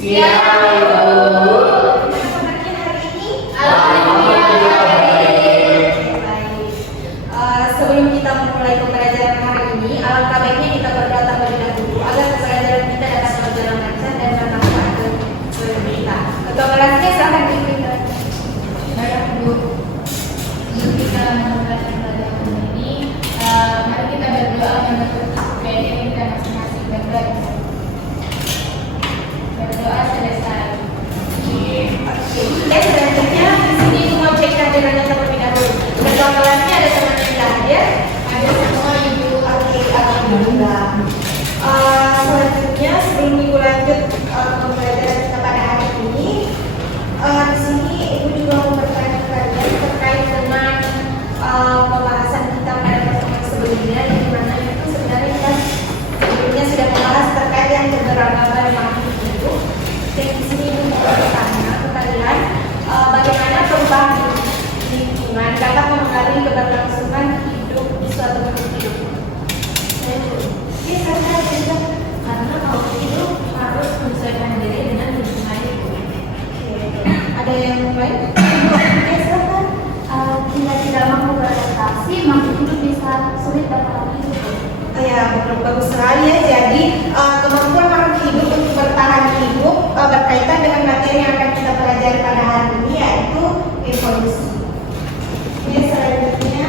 Siap, Ibu. Kabarnya hari ini? Alhamdulillah baik. Baik. Sebelum kita memulai pembelajaran hari ini, alangkah baiknya kita berdoa terlebih dahulu agar pembelajaran kita dapat berjalan lancar dan bermanfaat bagi kita. Ketua kelasnya silakan diberitahu. Baik, Bu. Sebelum kita memulai pembelajaran ini, mari kita berdoa menutup PDM kita masing-masing. Berdoa selesai. Dan selanjutnya di sini mau cek kehadirannya terlebih dahulu. Ketua kelasnya ada teman yang tidak hadir? Ada semua Ibu. Oke, alhamdulillah. Selanjutnya sebelum Ibu lanjut pembelajaran kita pada hari ini, di sini Ibu juga mau bertanya ke kalian terkait dengan pembahasan kita pada pertemuan sebelumnya, yang dimana itu sebenarnya kita sebelumnya sudah membahas terkait yang keberagaman makhluk hidup. Dan di sini Ibu mau bertanya ke kalian bagaimana perubahan lingkungan dapat mempengaruhi keberlangsungan hidup di suatu makhluk hidup. Karena makhluk hidup harus menyesuaikan diri dengan lingkungan itu. Ada yang lain? Oke, silakan. Jika tidak mampu beradaptasi, makhluk hidup bisa sulit bertahan hidup. Ya, bagus sekali ya. Jadi kemampuan makhluk hidup untuk bertahan hidup berkaitan dengan materi yang akan kita pelajari pada hari ini, yaitu evolusi. Oke, selanjutnya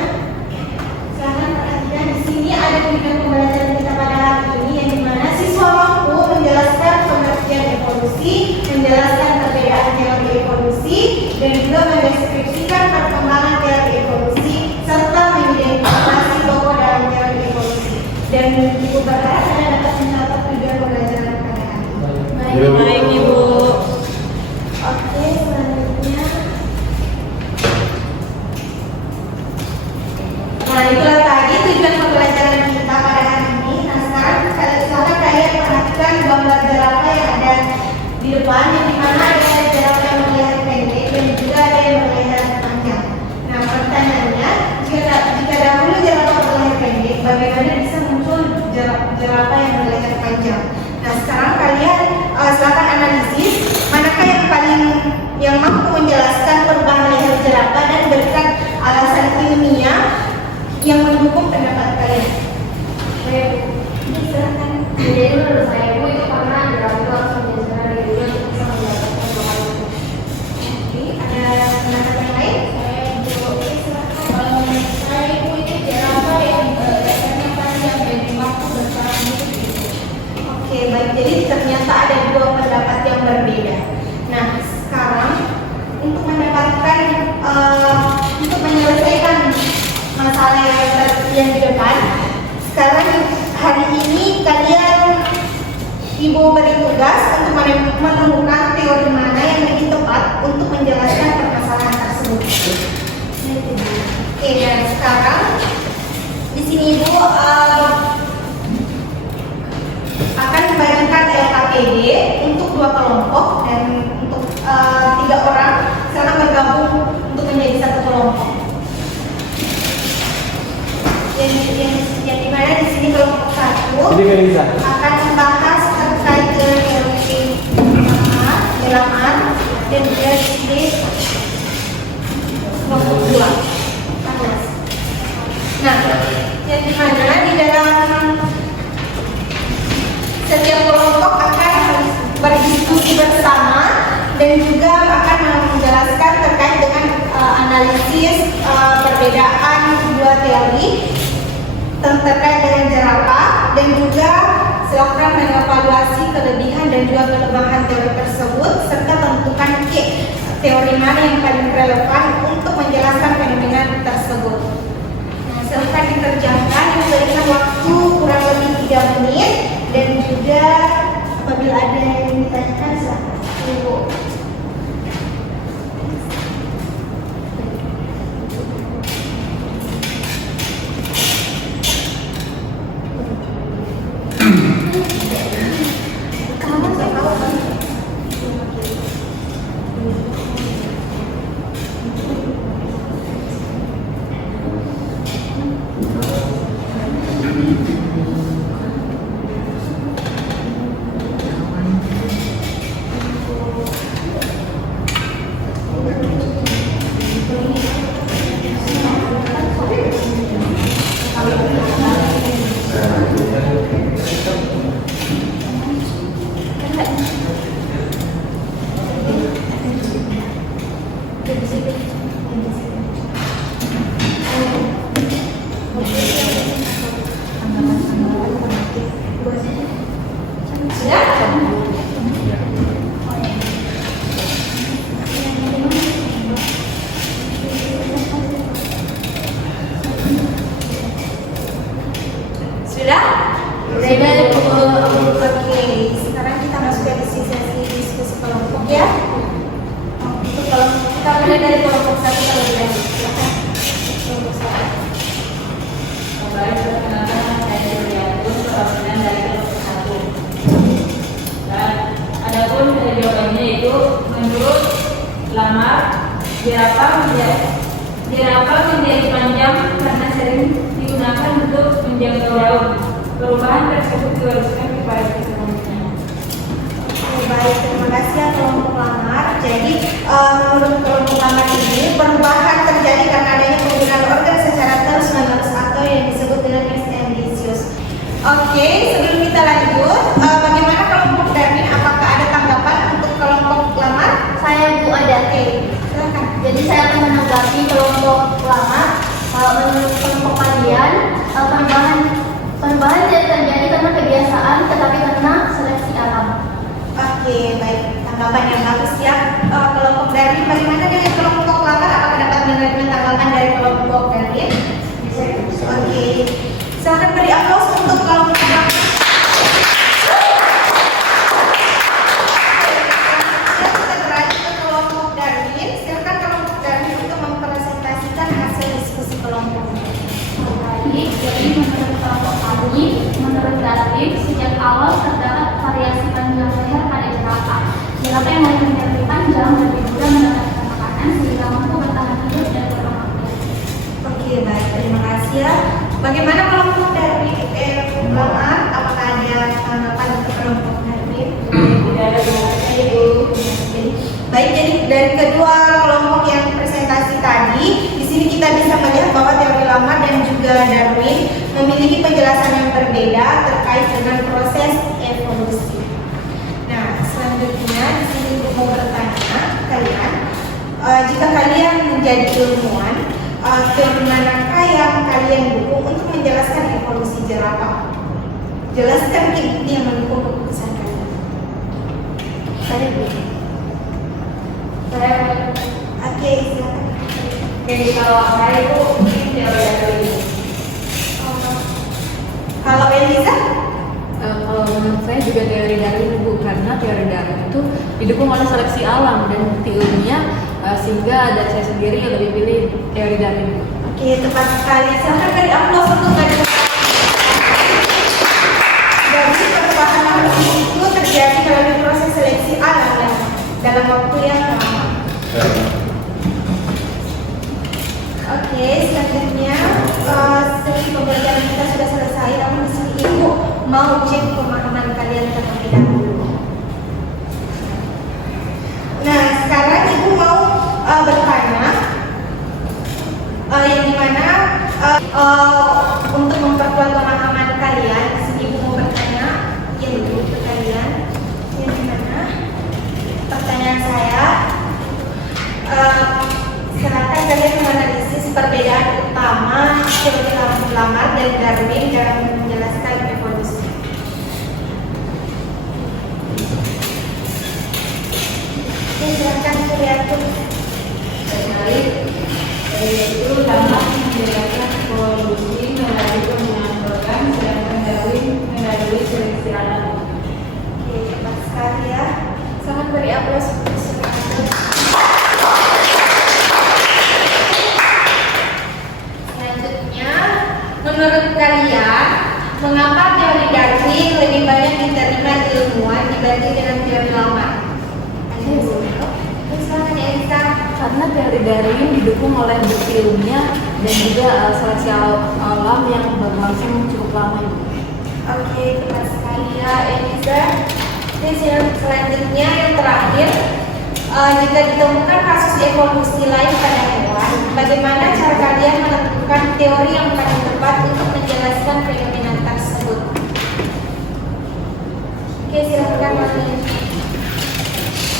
silahkan perhatikan di sini ada tujuan pembelajaran kita pada hari ini, yang dimana siswa mampu menjelaskan pengertian evolusi, menjelaskan perbedaan teori evolusi, dan juga mendeskripsikan perkembangan teori evolusi serta mengidentifikasi tokoh dalam teori evolusi. Dan Ibu berharap Anda dapat mencatat tujuan pembelajaran pada hari ini. Baik, Ibu. Oke, selanjutnya. Nah, itulah tadi tujuan pembelajaran kita pada hari ini. Nah, sekarang silakan kalian perhatikan gambar jerapah yang ada di depan, yang dimana ada jerapah yang berleher pendek dan juga ada yang berleher panjang. Nah, pertanyaannya, jika dahulu jerapah berleher pendek, bagaimana bisa muncul jerapah yang berleher panjang? Nah, sekarang kalian silakan analisis manakah yang mampu menjelaskan perubahan leher jerapah dan berikan alasan ilmiah yang mendukung pendapat kalian. Silakan. Jadi menurut saya, Bu, itu karena jerapah langsung menjelaskan diri untuk bisa mendapatkan makanan itu. Oke, ada pendapat yang lain? Kalau menurut saya Ibu, itu jerapah yang lehernya panjang dan mampu bertahan hidup. Oke, baik. Jadi ternyata ada dua pendapat yang berbeda. Nah, sekarang untuk mendapatkan untuk menyelesaikan masalah yang di depan, sekarang hari ini kalian Ibu beri tugas untuk menemukan teori mana yang lebih tepat untuk menjelaskan permasalahan tersebut. Oke, dan sekarang di sini Ibu akan membagikan LKPD untuk dua kelompok, dan untuk 3 orang sekarang bergabung untuk menjadi satu kelompok. Yang dimana di sini kelompok 1 akan membahas terkait dengan teori bilangan, dan juga di sini kelompok 2. Nah, yang dimana di dalam setiap kelompok akan berdiskusi bersama dan juga akan menjelaskan terkait dengan analisis perbedaan dua teori terkait dengan jerapah, dan juga silakan mengevaluasi kelebihan dan juga kelemahan teori tersebut serta tentukan teori mana yang paling relevan untuk menjelaskan fenomena tersebut. Nah, silakan dikerjakan, diberikan waktu kurang lebih 3 menit, dan juga apabila ada yang ditanyakan silakan. Ibu. Sudah? Sudah. Oke, sekarang kita masuk ke sesi diskusi kelompok ya. Untuk kelompok kita mulai dari kelompok 1 terlebih dahulu. Silakan. Kelompok 1. Kembali perkenalkan saya Juliatun, perwakilan dari kelompok 1. Dan adapun dari jawabannya itu menurut lamar jerapah menjadi panjang karena sering digunakan untuk menjangkau laut. Perubahan tersebut diwariskan kepada selanjutnya. Baik, terima kasih ya kelompok lamar. Jadi menurut kelompok lamar ini perubahan terjadi karena adanya penggunaan organ secara terus-menerus atau yang disebut dengan extendisius. Oke, sebelum kita lanjut, bagaimana kelompok Darwin? Apakah ada tanggapan untuk kelompok lamar? Saya Bu ada. Oke, silakan. Jadi saya akan menanggapi kelompok lamar. Menurut kelompok kalian, perubahan tidak terjadi karena kebiasaan, tetapi karena seleksi alam. Oke, baik. Tanggapan yang bagus ya. Kelompok Darwin, bagaimana dengan kelompok lamar? Apakah dapat menerima tanggapan dari kelompok Darwin? Oke. Silakan beri aplaus untuk kelompok lamar. Kita beralih ke kelompok Darwin. Silakan kelompok Darwin untuk mempresentasikan hasil diskusi kelompoknya. Baik, jadi menurut kelompok kami, menurut Darwin, sejak awal terdapat variasi panjang leher pada jerapah. Jerapah yang lehernya lebih panjang lebih mudah mendapatkan makanan sehingga mampu bertahan hidup dan berkembang. Oke, baik. Terima kasih ya. Bagaimana kelompok Darwin? Lamar, apakah ada tanggapan untuk kelompok Darwin? Tidak ada jawabannya Ibu. Baik, jadi dari kedua kelompok yang presentasi tadi, di sini kita bisa melihat bahwa teori lamar dan juga Darwin memiliki penjelasan yang berbeda terkait dengan proses evolusi. Nah, selanjutnya di sini Ibu mau bertanya kalian, jika kalian menjadi ilmuwan, teori manakah yang kalian dukung untuk menjelaskan evolusi jerapah? Jelaskan bukti yang mendukung keputusan kalian. Saya Bu. Oke, silakan. Jadi kalau saya itu mungkin teori Darwin. Kalau Eliza? Kalau menurut saya juga teori Darwin Bu, karena teori Darwin itu didukung oleh seleksi alam dan bukti ilmiah, sehingga ada saya sendiri yang lebih pilih teori Darwin Bu. Oke, tepat sekali. Silakan beri aplaus untuk Darwin. Jadi perubahan itu terjadi melalui proses seleksi alam ya, dalam waktu yang lama. Oke, selanjutnya sesi pembelajaran kita sudah selesai. Namun di sini Ibu mau cek pemahaman kalian terlebih dahulu. Nah, sekarang Ibu mau bertanya yang dimana untuk memperkuat pemahaman kalian, di sini Ibu mau bertanya yang dulu ke kalian, yang dimana pertanyaan saya, silakan kalian menganalisis perbedaan utama teori lamar dan Darwin dalam menjelaskan evolusi. Oke, silakan Juliatun. Terkait yaitu lamar menjelaskan evolusi melalui penggunaan organ, sedangkan Darwin melalui seleksi alam. Oke, tepat sekali ya. Sangat beri aplaus untuk Juliatun. Selanjutnya, menurut kalian, mengapa teori Darwin lebih banyak diterima ilmuwan dibanding dengan teori lamar? Silakan Elisa. Karena teori Darwin didukung oleh bukti ilmiah dan juga seleksi alam yang berlangsung cukup lama Bu. Oke, tepat sekali ya Elisa. Selanjutnya yang terakhir, jika ditemukan kasus evolusi lain pada hewan, bagaimana cara kalian menentukan teori yang paling tepat untuk menjelaskan fenomena tersebut? Oke, silakan Mami.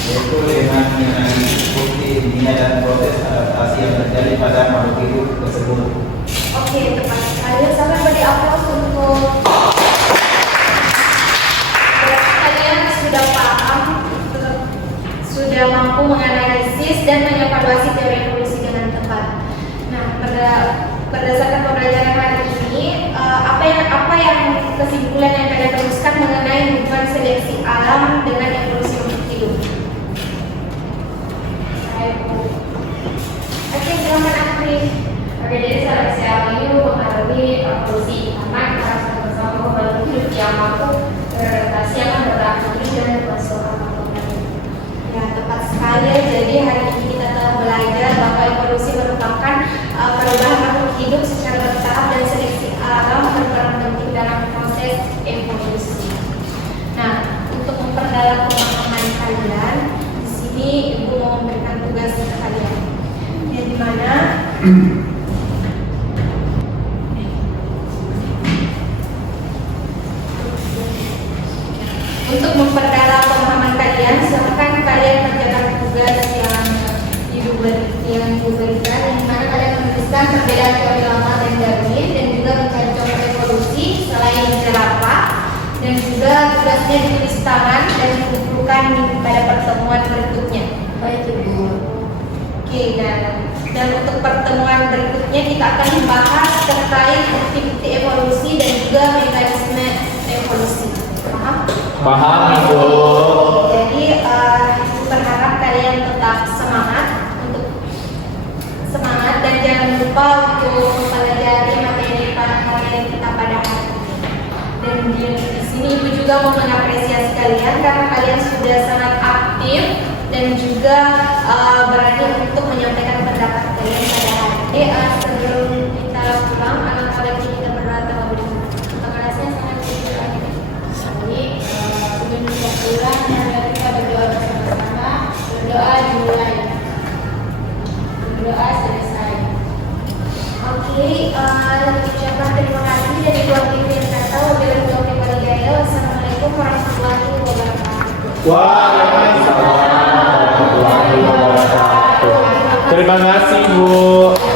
Yaitu dengan mengenai bukti ilmiah dan proses adaptasi yang terjadi pada makhluk hidup tersebut. Oke, tepat sekali. Sampai beri aplaus untuk kalian sudah paham, sudah mampu menganalisis dan mengevaluasi teori evolusi dengan tepat. Nah, berdasarkan pembelajaran hari ini, apa yang kesimpulan yang kalian teruskan mengenai hubungan seleksi alam dengan evolusi makhluk hidup? Oke, silakan Akri. Oke, jadi seleksi alam ini mempengaruhi evolusi karena kita harus bersama bahwa makhluk hidup yang mampu beradaptasi akan berakhir dan bersuara. Ya, tepat sekali. Jadi hari ini kita telah belajar bahwa evolusi merupakan perubahan makhluk hidup secara bertahap dan seleksi alam berperan penting dalam proses evolusi. Nah, untuk memperdalam pemahaman kalian, di sini Ibu mau memberikan tugas ke kalian. Yang dimana untuk memperdalam pemahaman kalian, silakan kalian kerjakan tugas yang diberikan, yang mana kalian menuliskan perbedaan teori lama dan Darwin, dan juga mencari contoh evolusi selain jerapah, dan juga tugasnya ditulis tangan dan dikumpulkan pada pertemuan berikutnya. Baik Ibu. Oke, dan untuk pertemuan berikutnya kita akan membahas terkait bukti-bukti evolusi dan juga mekanisme evolusi. Paham? Paham Ibu. Jadi Ibu berharap kalian tetap semangat dan jangan lupa untuk mempelajari materi kita pada hari ini. Dan di sini Ibu juga mau mengapresiasi kalian karena kalian sudah sangat aktif dan juga berani untuk menyampaikan pendapat kalian pada hari ini. Sebelum kita pulang, anak kolektif kita berdoa terlebih dahulu. Terima kasih sangat berdoa. Jadi sebelum kita pulang, kita berdoa bersama-sama. Berdoa dimulai, berdoa selesai. Oke, ucapkan terima kasih dari Ibu Akri yang kata. Wabillahi taufiq wal hidayah. Wassalamualaikum warahmatullahi wabarakatuh. Waalaikumsalam warahmatullahi wabarakatuh. Terima kasih Bu.